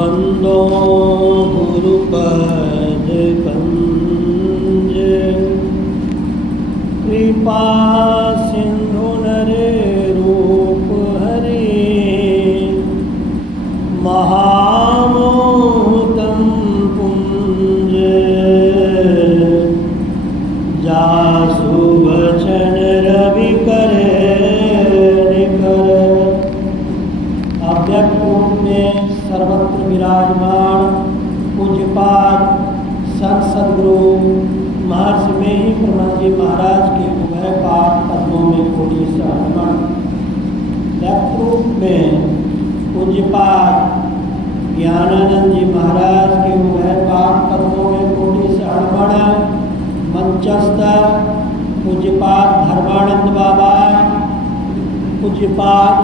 बंदो गुरुपद कंज कृपा सिंधु नरे रूप हरे महामोहतम पुंज जासु वचन रवि करे अव्यक्त रूप में सर्वत्र विराजमान पूज्यपाद संत सद्गुरु महर्षि में ही ब्रह्मा जी महाराज के उभय पाद पद्मों में कोटि सहर्मण। व्यक्त रूप में पूज्यपाद ज्ञानानंद जी महाराज के उभय पाद पद्मों में कोटि सहर्मण। मंचस्थ पूज्यपाद धर्मानंद बाबा, पूज्यपाद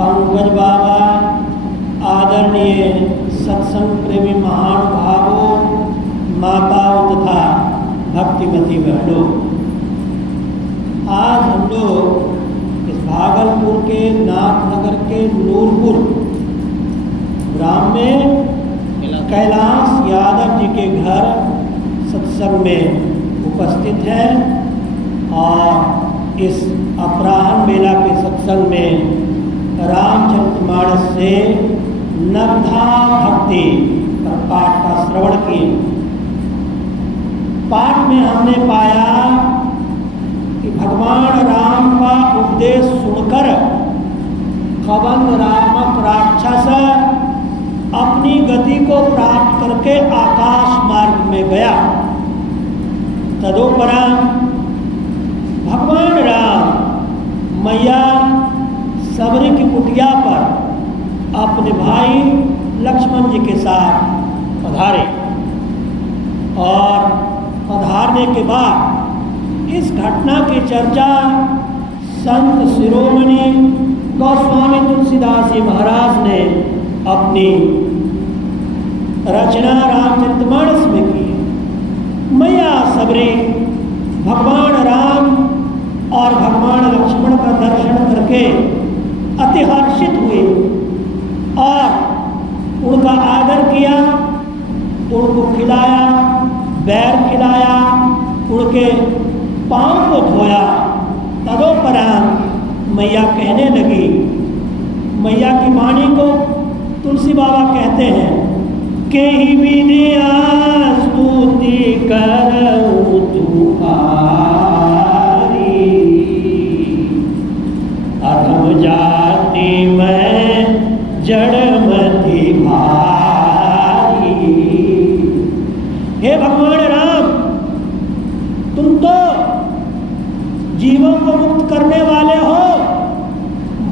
पंकज बाबा, आदरणीय सत्संग प्रेमी महानुभावों, माताओं तथा भक्तिमती बहनों, आज हम लोग इस भागलपुर के नाथनगर के नूरपुर ग्राम में कैलाश यादव जी के घर सत्संग में उपस्थित हैं और इस अपराह्न मेला के सत्संग में रामचरितमानस से नवधा भक्ति पर पाठ का श्रवण किए। पाठ में हमने पाया कि भगवान राम का उपदेश सुनकर कबंध नामक राक्षस अपनी गति को प्राप्त करके आकाश मार्ग में गया। तदुपरांत भगवान राम मैया सबरी की कुटिया पर अपने भाई लक्ष्मण जी के साथ पधारे और पधारने के बाद इस घटना की चर्चा संत शिरोमणि गोस्वामी तुलसीदास जी महाराज ने अपनी रचना रामचरितमानस में की। मैया सबरी भगवान राम और भगवान लक्ष्मण का दर्शन करके अति हर्षित हुए और उनका आदर किया, उनको खिलाया, बैर खिलाया, उनके पाँव को धोया। तदोपरांत मैया कहने लगी, मैया की वाणी को तुलसी बाबा कहते हैं के ही विधिया स्तुति करऊं तुम्हारी, अधम जाति में जड़मति भारी। हे भगवान राम, तुम तो जीवों को मुक्त करने वाले हो,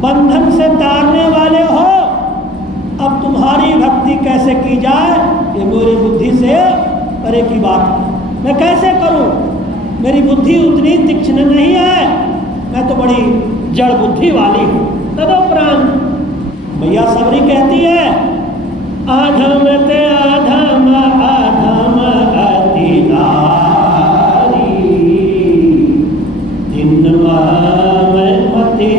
बंधन से तारने वाले हो। अब तुम्हारी भक्ति कैसे की जाए ये मेरी बुद्धि से परे की बात है। मैं कैसे करूं? मेरी बुद्धि उतनी तीक्ष्ण नहीं है, मैं तो बड़ी जड़ बुद्धि वाली हूँ। तदुपरांत मैया सबरी कहती है आधम ते आधम आधम अति नारी, दिन मति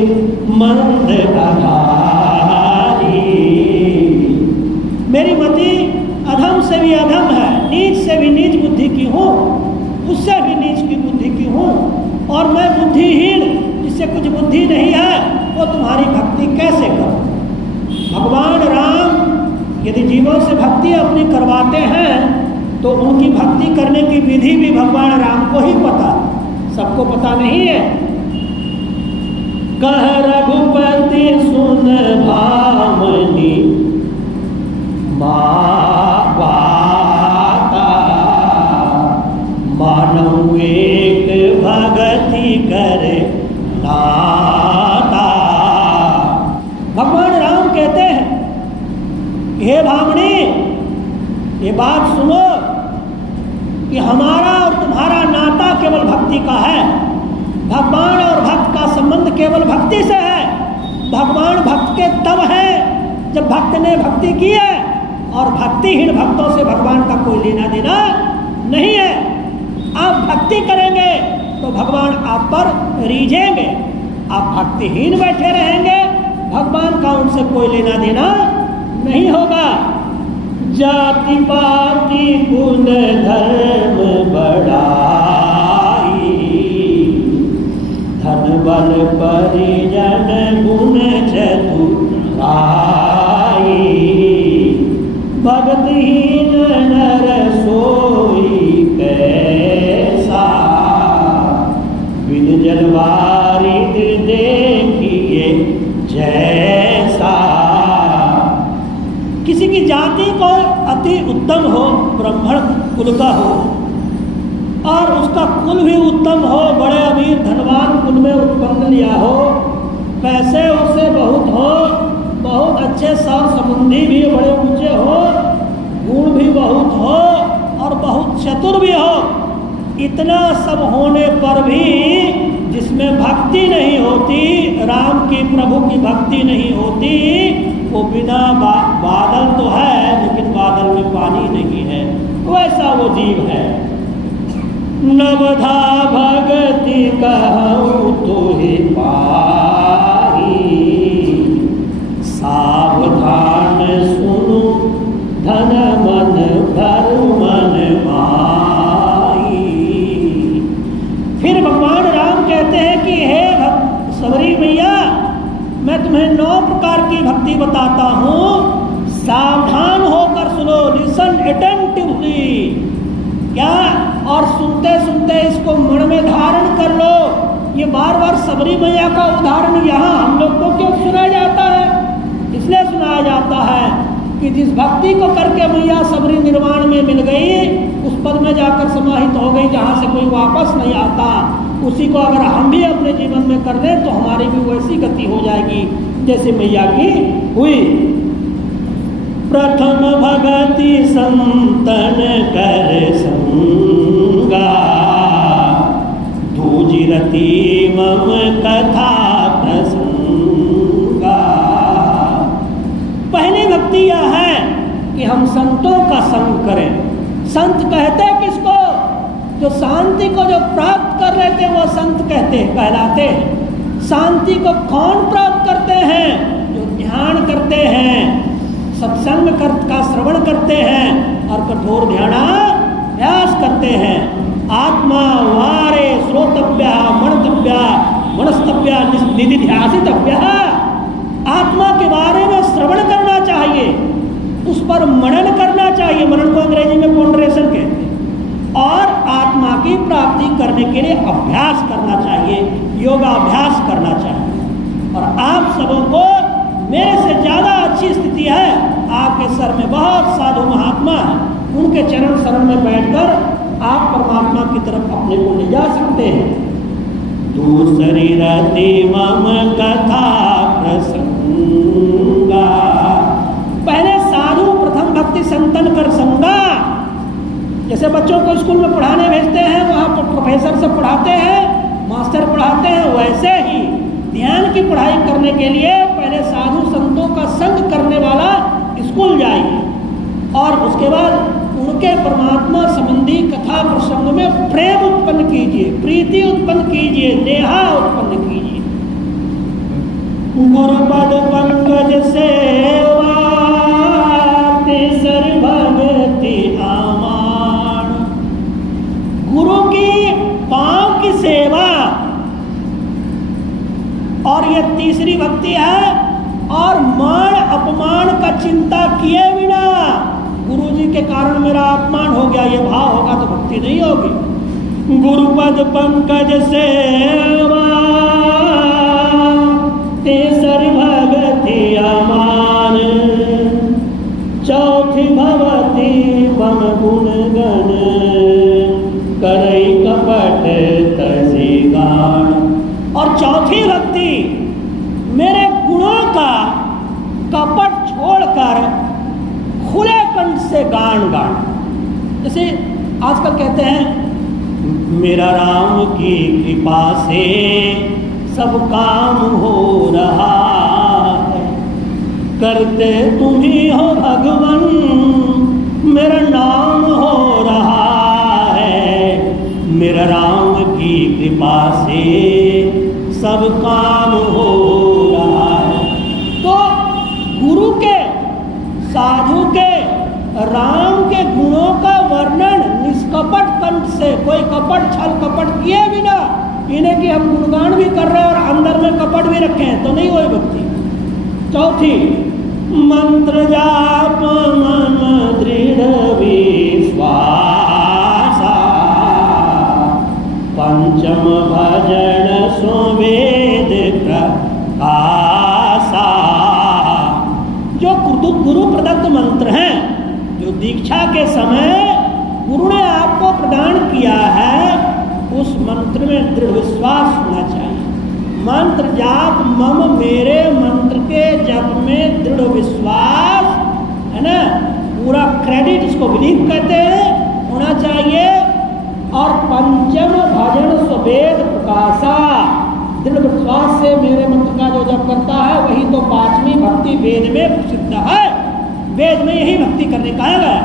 मंद अधारी। मेरी मति अधम से भी अधम है, नीच से भी नीच बुद्धि की हूँ, उससे भी नीच की बुद्धि की हूँ, और मैं बुद्धिहीन जिससे कुछ बुद्धि नहीं है वो तुम्हारी भक्ति कैसे करूं? भगवान राम यदि जीवों से भक्ति अपनी करवाते हैं तो उनकी भक्ति करने की विधि भी भगवान राम को ही पता, सबको पता नहीं है। कह रघुपति सुन भामनी माता, मानव एक भगति करे नाता। भगवान राम कहते हैं हे भामनी, ये बात सुनो कि हमारा और तुम्हारा नाता केवल भक्ति का है। भगवान और भक्त का संबंध केवल भक्ति से है। भगवान भक्त के तब है जब भक्त ने भक्ति की है, और भक्तिहीन भक्तों से भगवान का कोई लेना देना नहीं है। आप भक्ति करेंगे तो भगवान आप पर रीझेंगे, आप भक्तिहीन बैठे रहेंगे, भगवान का उनसे कोई लेना देना नहीं होगा। जाति पाति गुण धर्म बढ़ाई, धन बल परिजन गुण चतुराई, भक्तिहीन नर सोई कैसा, बिन जलवारिद देखिए जैसा। किसी की जाति को अति उत्तम हो, ब्राह्मण कुल का हो, और उसका कुल भी उत्तम हो, बड़े अमीर धनवान कुल में उत्पन्न लिया हो, पैसे उससे बहुत हो, बहुत अच्छे सर संबंधी भी बड़े ऊंचे हो, गुण भी बहुत हो और बहुत चतुर भी हो, इतना सब होने पर भी जिसमें भक्ति नहीं होती, राम की प्रभु की भक्ति नहीं होती, वो बिना बादल तो है लेकिन बादल में पानी नहीं है, वैसा वो जीव है। नवधा भगति कहूँ तो ही पाई, सावधान सुनो धन मन धर्म मन माई। फिर भगवान राम कहते हैं कि हे सबरी मैया, मैं तुम्हें 9 प्रकार की भक्ति बताता हूँ, सावधान होकर सुनो, लिसन अटेंटिवली। क्या? और सुनते सुनते इसको मन में धारण कर लो। ये बार बार सबरी मैया का उदाहरण यहाँ हम लोग को क्यों सुनाया जाता है? इसलिए सुनाया जाता है कि जिस भक्ति को करके मैया सबरी निर्वाण में मिल गई, उस पद में जाकर समाहित हो गई जहाँ से कोई वापस नहीं आता, उसी को अगर हम भी अपने जीवन में कर दें तो हमारी भी वैसी गति हो जाएगी जैसे मैया की हुई। प्रथम भगति संतन कर संगा, दूजी रति मम कथा प्रसंगा। पहली भक्ति यह है कि हम संतों का संग करें। संत कहते हैं किसको? जो शांति को जो प्राप्त कर लेते हैं वो संत कहलाते हैं। शांति को कौन प्राप्त करते हैं? जो ध्यान करते हैं, सत्संग का श्रवण करते हैं और कठोर ध्यानाभ्यास करते हैं। आत्मा वारे श्रोतव्य मनतव्य मनस्तव्य निधिध्यासितव्य। आत्मा के बारे में श्रवण करना चाहिए, उस पर मनन करना चाहिए, मनन को अंग्रेजी में पॉन्डरेशन कहते हैं, और आत्मा की प्राप्ति करने के लिए अभ्यास करना चाहिए, योगाभ्यास करना चाहिए। और आप सबों को मेरे से ज़्यादा अच्छी स्थिति है, आपके सर में बहुत साधु महात्मा हैं, उनके चरण शरण में बैठकर आप परमात्मा की तरफ अपने को ले जा सकते हैं। दूसरी रति मम कथा प्रसंगा। पहले साधु, प्रथम भक्ति संतन कर संगा। जैसे बच्चों को स्कूल में पढ़ाने भेजते हैं, वहाँ पर प्रोफेसर से पढ़ाते हैं, मास्टर पढ़ाते हैं, वैसे ही ध्यान की पढ़ाई करने के लिए पहले साधु संतों का संग करने वाला स्कूल जाइए, और उसके बाद उनके परमात्मा संबंधी कथा प्रसंग में प्रेम उत्पन्न कीजिए, प्रीति उत्पन्न कीजिए, नेहा उत्पन्न कीजिए। गुरुपद पंकज सेवा तेसर भगति आमान। गुरु की पांव की सेवा, और यह तीसरी भक्ति है। और मान अपमान का चिंता किए बिना, गुरु जी के कारण मेरा अपमान हो गया, ये भाव होगा तो भक्ति नहीं होगी। गुरुपद पंकज सेवा तेसर भगति अमान। चौथी भवती मम गुण गण करई कपट तसी गान। और चौथी भक्ति मेरे गुणों का कपट छोड़कर खुले कंठ से गान गाना। जैसे आजकल कहते हैं मेरा राम की कृपा से सब काम हो रहा है, करते तुम ही हो भगवान, मेरा नाम हो रहा है। मेरा राम की कृपा से सब काम हो रहा है। तो गुरु के कपट छल कपट किए बिना, इन्हें कि हम गुणगान भी कर रहे हैं और अंदर में कपट भी रखे हैं, तो नहीं हुई भक्ति। चौथी, मंत्र जाप मन दृढ़ विश्वासा, पंचम भजन सुवेद प्रकाशा। जो गुरु प्रदत्त मंत्र हैं, जो दीक्षा के समय गुरु ने आपको प्रदान किया है, उस मंत्र में दृढ़ विश्वास होना चाहिए। मंत्र जाप मम, मेरे मंत्र के जप में दृढ़ विश्वास है ना, पूरा क्रेडिट, इसको बिलीव कहते हैं, होना चाहिए। और पंचम भजन स्ववेद प्रकाशा, दृढ़ विश्वास से मेरे मंत्र का जो जप करता है वही तो पांचवी भक्ति वेद में प्रसिद्ध है। वेद में यही भक्ति करने कहा गया।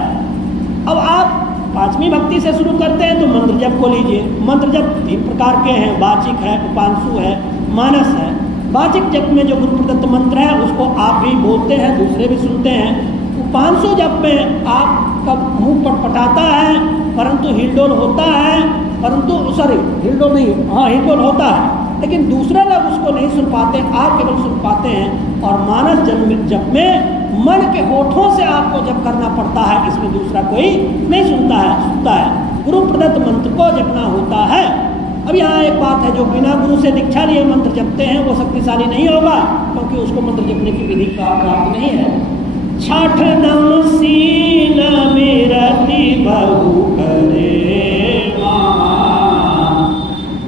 अब आप पांचवी भक्ति से शुरू करते हैं तो मंत्र जप को लीजिए। मंत्र जप 3 प्रकार के हैं, वाचिक है, उपांशु है, मानस है। वाचिक जप में जो गुरु प्रदत्त मंत्र है उसको आप भी बोलते हैं, दूसरे भी सुनते हैं। उपांशु जप में आपका मुंह पटपटाता है, परंतु हिलडोल होता है, परंतु सॉरी हिलडोल नहीं, हाँ हिलडोल होता है, लेकिन दूसरे लोग उसको नहीं सुन पाते, आप केवल सुन पाते हैं। और मानस जप में मन के होठों से आपको जप करना पड़ता है, इसमें दूसरा कोई नहीं सुनता है। गुरु प्रदत्त मंत्र को जपना होता है। अब यहाँ एक बात है, जो बिना गुरु से दीक्षा लिए मंत्र जपते हैं वो शक्तिशाली नहीं होगा, क्योंकि उसको मंत्र जपने की विधि प्राप्त नहीं है। छठ नम सील मेरति बहु करे मां,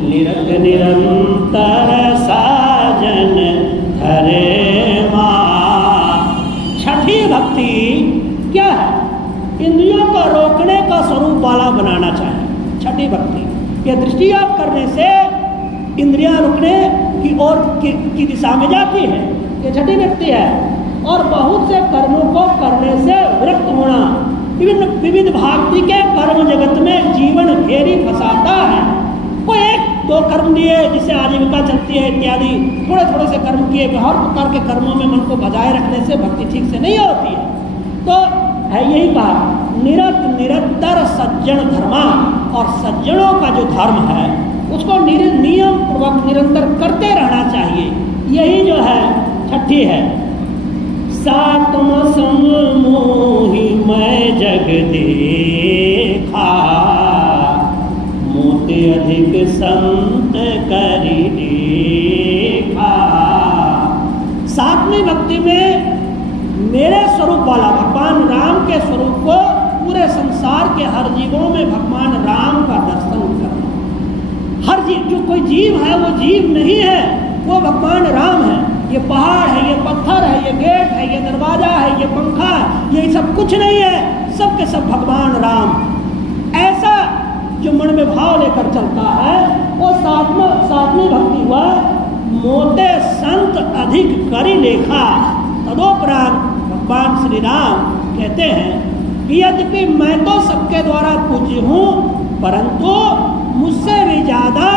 निरत निरंतर साजन धरे मां। छठी भक्ति क्या है? इंद्रियों को रोकने का स्वरूप वाला बनाना चाहिए। छठी भक्ति ये दृष्टि आप करने से इंद्रियां रुकने की ओर की दिशा में जाती है, ये छठी भक्ति है। और बहुत से कर्मों को करने से विरक्त होना, विविध भांति के कर्म जगत में जीवन घेरी फंसाता है। कोई 1-2 कर्म दिए जिससे आजीविका चलती है इत्यादि, थोड़े थोड़े से कर्म किए, हर प्रकार के कर्मों में मन को बजाय रखने से भक्ति ठीक से नहीं होती है। तो है यही कहा, निरंतर सज्जन धर्मा, और सज्जनों का जो धर्म है उसको नियम पूर्वक निरंतर करते रहना चाहिए। यही जो है छठी है। सातम सम मोहि मैं जग देखा, मोते अधिक संत करि देखा। सातवीं भक्ति में मेरे स्वरूप वाला भगवान राम के स्वरूप को पूरे संसार के हर जीवों में भगवान राम का दर्शन करना। हर जीव, जो कोई जीव है वो जीव नहीं है, वो भगवान राम है। ये पहाड़ है, ये पत्थर है, ये गेट है, ये दरवाजा है, ये पंखा है, ये सब कुछ नहीं है, सब के सब भगवान राम। ऐसा जो मन में भाव लेकर चलता है वो सातवीं भक्ति हुआ। मोते संत अधिक करि लेखा। तदोपरांत भगवान श्री राम कहते हैं कि यद्यपि मैं तो सबके द्वारा पूज्य हूँ, परंतु मुझसे भी ज़्यादा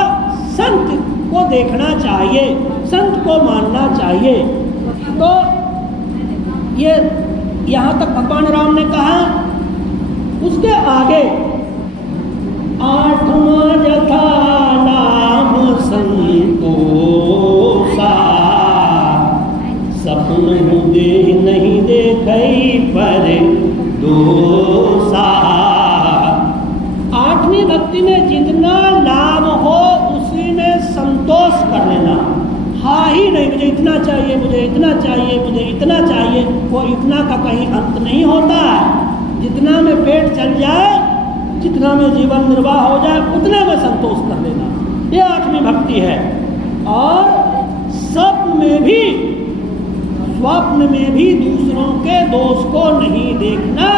संत को देखना चाहिए, संत को मानना चाहिए। तो ये यहाँ तक भगवान राम ने कहा। उसके आगे 8वां जथा नाम संतोषा, सपन दे नहीं देखई पर दोषा। 8वीं भक्ति में जितना लाभ हो उसी में संतोष कर लेना। हाँ ही नहीं, मुझे इतना चाहिए, मुझे इतना चाहिए, मुझे इतना चाहिए, वो इतना का कहीं अंत नहीं होता है। जितना में पेट चल जाए, जितना में जीवन निर्वाह हो जाए, उतने में संतोष कर लेना, ये 8वीं भक्ति है। और स्वप्न में भी दूसरों के दोष को नहीं देखना।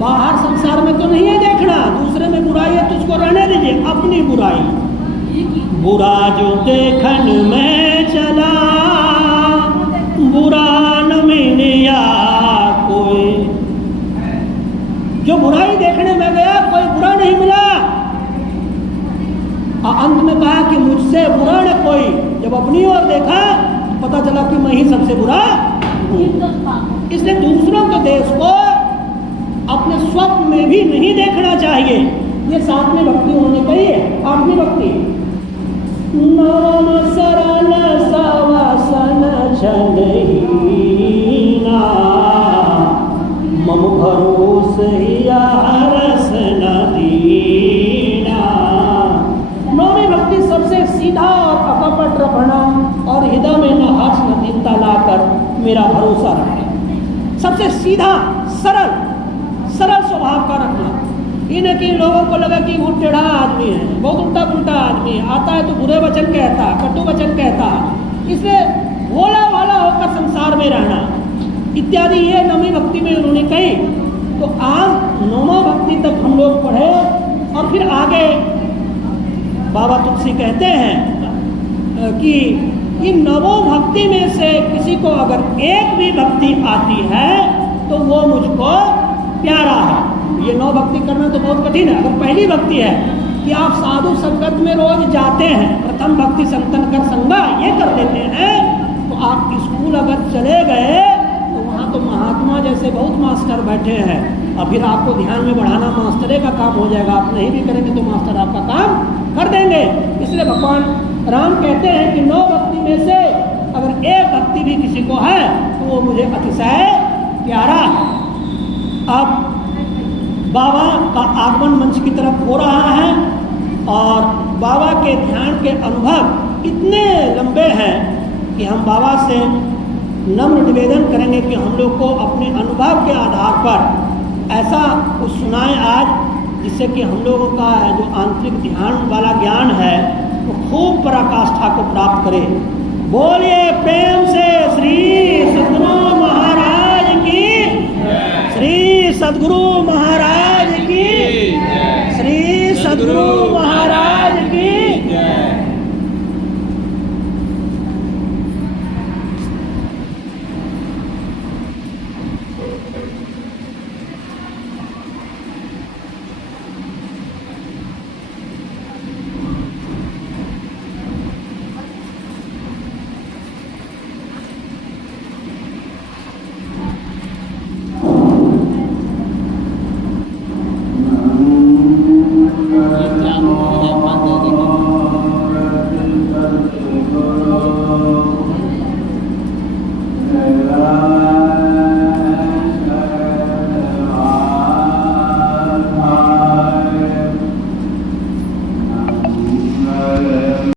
बाहर संसार में तो नहीं है देखना, दूसरे में बुराई है तो उसको रहने दीजिए, अपनी बुराई। बुरा जो देखन में चला, बुरा न मिलिया कोई। जो बुराई देखने में गया कोई बुरा नहीं मिला। अंत में कहा कि मुझसे बुरा न कोई। जब अपनी ओर देखा पता चला कि मैं ही सबसे बुरा हूँ। इसलिए दूसरों के देश को अपने स्वप्न में भी नहीं देखना चाहिए। ये 7वीं भक्ति उन्होंने कही है। 8वीं भक्ति, नवम सरल सवासन छलहीना, मम भरोस हिया हरस न दीना। 9वीं भक्ति सबसे सीधा और अकपट रखना और हृदय में न हर्ष न दीनता लाकर मेरा भरोसा रखना। सबसे सीधा सरल स्वभाव का रखना। ये न कि लोगों को लगा कि वो टेढ़ा आदमी है, बहुत उल्टा पुल्टा आदमी है, आता है तो बुरे वचन कहता, कटु वचन कहता, इसलिए भोला भाला होकर संसार में रहना इत्यादि ये 9वीं भक्ति में उन्होंने कही। तो आज 9वां भक्ति तक हम लोग पढ़े और फिर आगे बाबा तुलसी कहते हैं कि इन 9 भक्ति में से किसी को अगर एक भी भक्ति आती है तो वो मुझको प्यारा है। ये 9 भक्ति करना तो बहुत कठिन है। अगर पहली भक्ति है कि आप साधु संगत में रोज जाते हैं, प्रथम भक्ति संतन कर संगा ये कर लेते हैं, तो आप स्कूल अगर चले गए तो वहाँ तो महात्मा जैसे बहुत मास्टर बैठे हैं और फिर आपको ध्यान में बढ़ाना मास्टरे का काम हो जाएगा। आप नहीं भी करेंगे तो मास्टर आपका काम कर देंगे। इसलिए भगवान राम कहते हैं कि 9 भक्ति में से अगर एक भक्ति भी किसी को है तो वो मुझे अतिशय प्यारा है। अब बाबा का आगमन मंच की तरफ हो रहा है और बाबा के ध्यान के अनुभव इतने लंबे हैं कि हम बाबा से नम्र निवेदन करेंगे कि हम लोग को अपने अनुभव के आधार पर ऐसा कुछ सुनाएं आज, जिससे कि हम लोगों का जो आंतरिक ध्यान वाला ज्ञान है वो खूब पराकाष्ठा को प्राप्त करे। बोलिए प्रेम से श्री